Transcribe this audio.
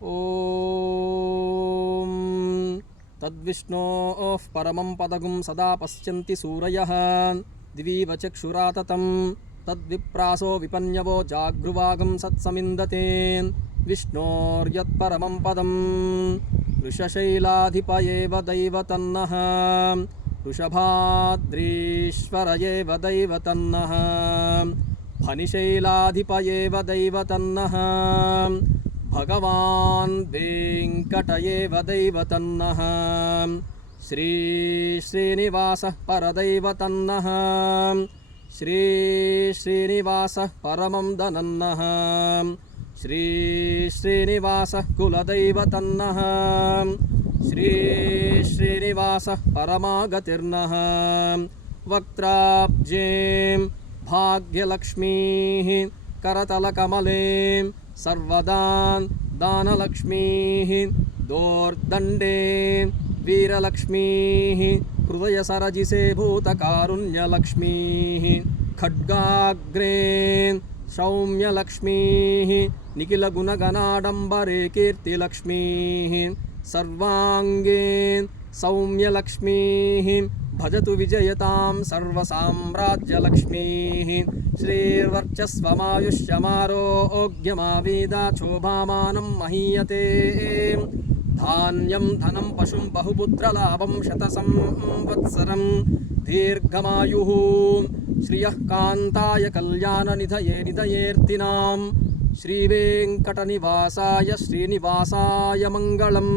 ఓం తద్విష్ణోః పరమం పదగుం సదా పశ్యంతి సూరయః దివీవ చక్షురాతతం తద్విప్రాసో విపన్యవో జాగృవాగం సత్సమిందతే విష్ణోర్యత్పరమం పదం వృషశైలాధిప ఏవ దైవతన్నః వృషభాద్రీశ్వర ఏవ దైవతన్నః ఫణిశైలాధిప ఏవ దైవతన్నః భగవాన్ వెంకట ఏవ దైవతన్నః శ్రీ శ్రీనివాసః పరదైవతన్నః శ్రీ శ్రీనివాసః పరమం దనన్నః శ్రీ శ్రీనివాసః కులదైవతన్నః శ్రీ శ్రీనివాసః పరమాగతిర్నః వక్త్రాబ్జేం భాగ్యలక్ష్మీః కరతలకమలేం సర్వదాన్ దానలక్ష్మీః దోర్దండే వీరలక్ష్మీః హృదయసరజిసే భూతకారుణ్యలక్ష్మీః ఖడ్గాగ్రే సౌమ్యలక్ష్మీః నిఖిలగుణగణాడంబరే కీర్తిలక్ష్మీః సర్వాంగే సౌమ్యలక్ష్మీః భజతు విజయతాం సర్వసామ్రాజ్యలక్ష్మీః శ్రీర్వర్చస్వమాయుష్యమారోగ్యమావేదాశోభామానం మహీయతే ధాన్యం ధనం పశుం బహుపుత్రలాభం శతసంవత్సరం దీర్ఘమాయుః శ్రియః కాంతాయ కళ్యాణనిధయే నిధయేర్తినాం శ్రీవేంకటనివాసాయ శ్రీనివాసాయ మంగళం.